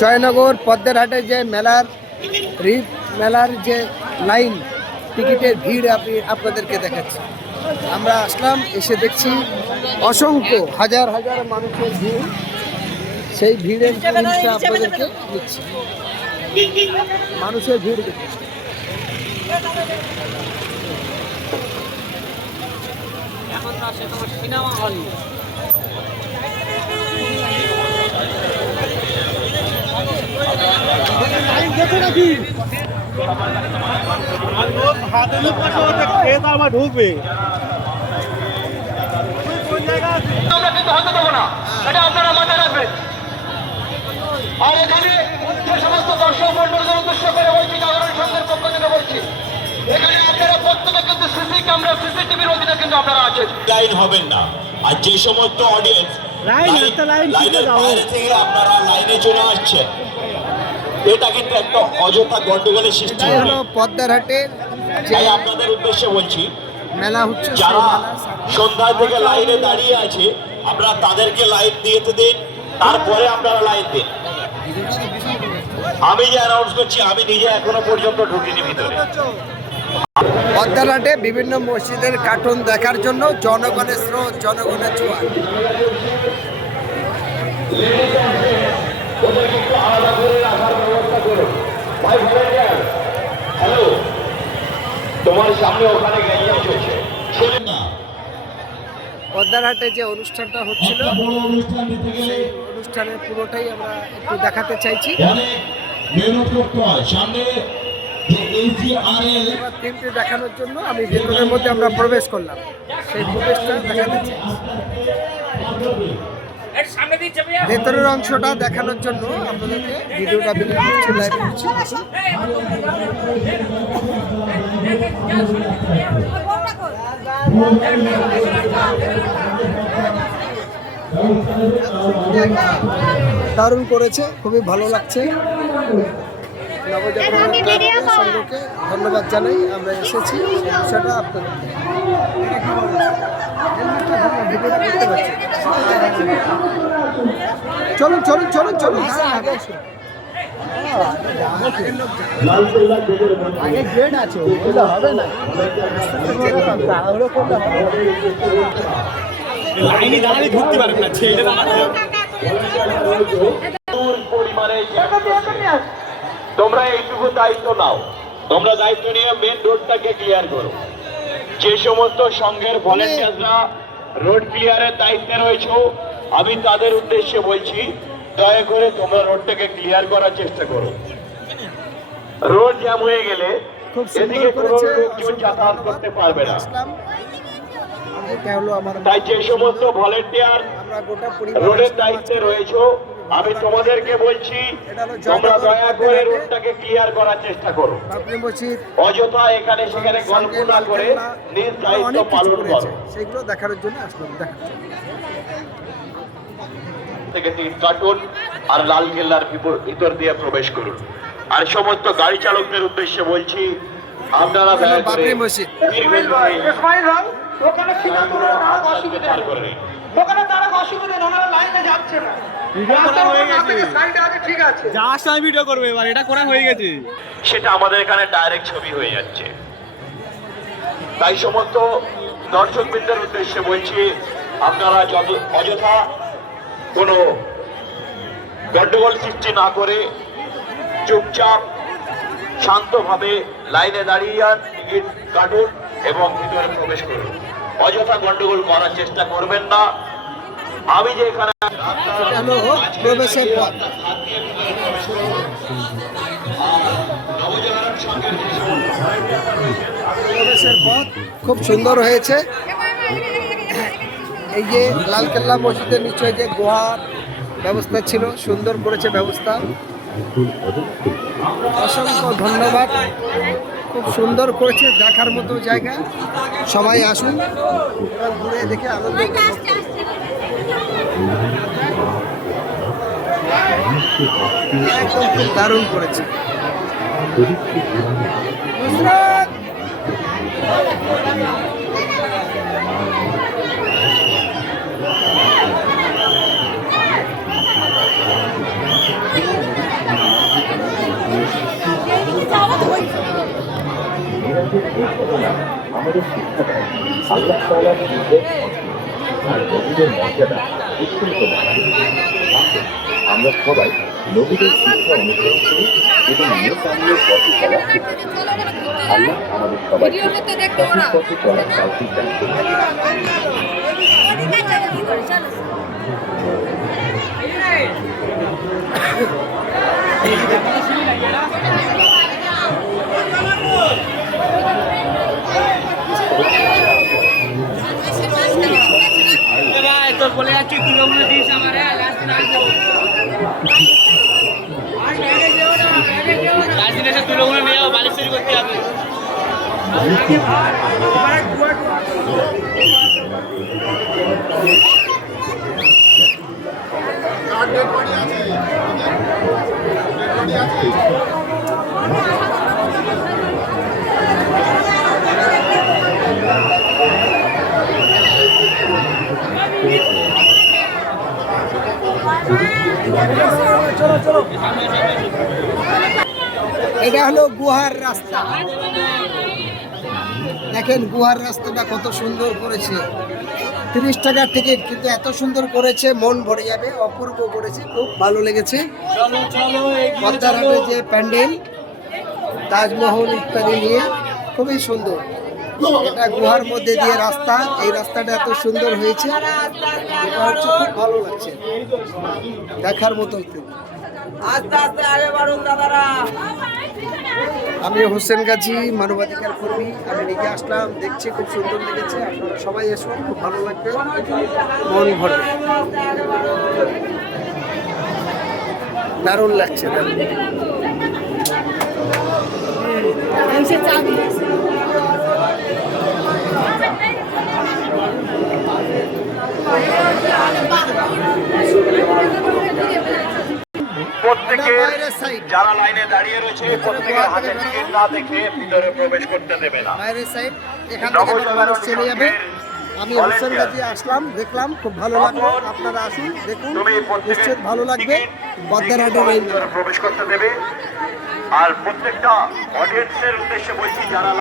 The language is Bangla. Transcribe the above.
জয়নগর পদ্মের হাটে যে মেলার যে লাইন টিকিটের ভিড় আপনাদেরকে দেখাচ্ছি। আমরা আসলাম, এসে দেখছি অসংখ্য হাজার হাজার মানুষের ভিড়। সেই ভিড়ের জিনিসটা আপনাদেরকে দিচ্ছি, মানুষের ভিড় দেখছি। এখন আসে তোমার সিনেমা হল। ঢুকবে আমরা কিন্তু হতে দেবো না, এটা আপনারা মাথায় রাখবেন। আর এখানে যে সমস্ত দর্শক মন্ডলদের উদ্দেশ্য করে বলছি, জাগরণ সংঘের পক্ষ থেকে বলছি, এখানে আপনারা প্রত্যেকে কিন্তু সিসি ক্যামেরা সিসিটিভির অধীনে কিন্তু আপনারা আছেন। লাইন হবেন না, আর যে সমস্ত অডিয়েন্স লাইনের বাইরে থেকে আপনারা লাইনে চলে আসছেন, এটা কিন্তু একটা অযথা গন্ডগোলের সৃষ্টি হলো পদ্মার হাটে। তাই আপনাদের উদ্দেশ্যে বলছি, মেলা হচ্ছে, যারা সন্ধ্যা থেকে লাইনে দাঁড়িয়ে আছে আপনারা তাদেরকে লাইন দিয়ে দিন, তারপরে আপনারা লাইন দিন। আমি যে অ্যানাউন্স করছি, আমি নিজে এখনো পর্যন্ত ঢুকিনি ভিতরে। পদ্মার হাটে বিভিন্ন মসজিদের কার্টুন দেখার জন্য জনগণের স্রোত, জনগণের জোয়ার। হ্যালো, তোমার সামনে ওখানে গ্যাঞ্জাম চলছে। পদ্মার হাটে যে অনুষ্ঠানটা হচ্ছিল, সেই অনুষ্ঠানের পুরোটাই আমরা একটু দেখাতে চাইছি। তিনটি দেখানোর জন্য আমি ভেতরের মধ্যে আমরা প্রবেশ করলাম, সেই প্রবেশটা দেখাতে চাই। ভেতরের অংশটা দেখানোর জন্য আপনাদেরকে ভিডিওটা লাইভ করছি। দারুণ করেছে, খুবই ভালো লাগছে। নবজাগরণ সংঘকে ধন্যবাদ জানাই। আমরা এসেছি বিষয়টা আপনাদের চলুন চলুন চলুন চলুন আগে গেট আছে, হবে না, লাইনে দাঁড়িয়ে ঢুকতে পারবে না ছেলেরা। তোমরা এইটুকু দায়িত্ব নাও, তোমরা দায়িত্ব নিয়ে মেন রোডটাকে ক্লিয়ার করো। যে সমস্ত সংঘের ভলেন্টিয়াররা রোড ক্লিয়ারের দায়িত্বে রয়েছে, আমি তাদের উদ্দেশ্যে বলছি, দয়া করে তোমরা রোডটাকে ক্লিয়ার করার চেষ্টা করো। রোড জ্যাম হয়ে গেলে এদিকে কোনো লোকজন যাতায়াত করতে পারবে না। তাই যে সমস্ত ভলেন্টিয়ার রোডের দায়িত্বে রয়েছে, আমি তোমাদেরকে বলছি, তোমরা দয়া করে রোডটাকে ক্লিয়ার করার চেষ্টা করো। অযথা এখানে সেখানে গল্প না করে নিজ দায়িত্ব পালন করো। সেগুলো দেখানোর জন্য আসলাম। থেকে 3 কার্টুন আর লালকেল্লার ভিতর দিয়ে প্রবেশ করুন। আর সমস্ত গাড়ি চালকদের উদ্দেশ্যে বলছি, আপনারা দয়া করে সেটা আমাদের এখানে ডাইরেক্ট ছবি হয়ে যাচ্ছে। তাই সমস্ত দর্শকবৃন্দের উদ্দেশ্যে বলছি, আপনারা অযথা কোনো গন্ডগোল সৃষ্টি না করে চুপচাপ শান্তভাবে লাইনে দাঁড়িয়ে টিকিট কাটুন এবং ভিতরে প্রবেশ করুন। অযথা গন্ডগোল করার চেষ্টা করবেন না। আমি যে এখানে প্রবেশের পথ খুব সুন্দর হয়েছে। এই যে লালকেল্লা মসজিদের নিচে যে গুহার ব্যবস্থা ছিল, সুন্দর করেছে ব্যবস্থা। অসংখ্য ধন্যবাদ, খুব সুন্দর করেছে, দেখার মতো জায়গা। সবাই আসুন, ঘুরে দেখে আনন্দ একদম খুব দারুণ করেছে। ঘটনা আমাদের শিক্ষা দেয় আল্লাহ তাআলার নির্দেশ আর নবীদের মর্যাদা অত্যন্ত মহান। আমরা সবাই নবীদের শিক্ষা অনুসরণ করি এবং নেতানীয় পথে চলার চেষ্টা করি। আল্লাহ আমাদের সবাইকে সঠিক পথে চলার তৌফিক দান করুন। তোর বলে যাচ্ছি তুলোগুলো দিস আমার লাস্ট তুলোগুলো নিয়ে যাও, বালিশ তৈরি করতে হবে। এটা হলো গুহার রাস্তা। দেখেন গুহার রাস্তাটা কত সুন্দর করেছে। 30 টাকার টিকিট, কিন্তু এত সুন্দর করেছে মন ভরে যাবে। অপূর্ব করেছে, খুব ভালো লেগেছে। পদ্মারহাটের যে প্যান্ডেল, তাজমহল ইত্যাদি নিয়ে খুবই সুন্দর। এটা গুহার মধ্যে দিয়ে রাস্তা, এই রাস্তাটা এত সুন্দর হয়েছে, এটা হচ্ছে খুব ভালো লাগছে, দেখার মতো। আস্তে আস্তে আগে বাড়ুন দাদারা। আমি হোসেন গাজী, মানবাধিকার কর্মী। আমি নিজে আসলাম, দেখছি খুব সুন্দর লেগেছে। আপনারা সবাই এসুন, খুব ভালো লাগবে, মন ভরবে। দারুণ লাগছে, দারুণ। প্রত্যেকে বাইরের সাইড, যারা লাইনে দাঁড়িয়ে রয়েছে প্রত্যেকের হাতে টিকিট না দেখে ভিতরে প্রবেশ করতে দেবে না। বাইরের সাইড, এখান থেকে মানুষ চলে যাবে। আমি হোসেন গাজী আসলাম, দেখলাম, খুব ভালো লাগলো। আপনারা আসুন, দেখুন, নিশ্চয় ভালো লাগবে। পদ্মারহাটের এই প্রবেশ করতে দেবে। আর প্রত্যেকটা অডিয়েন্সের উদ্দেশ্যে বলছি, যারা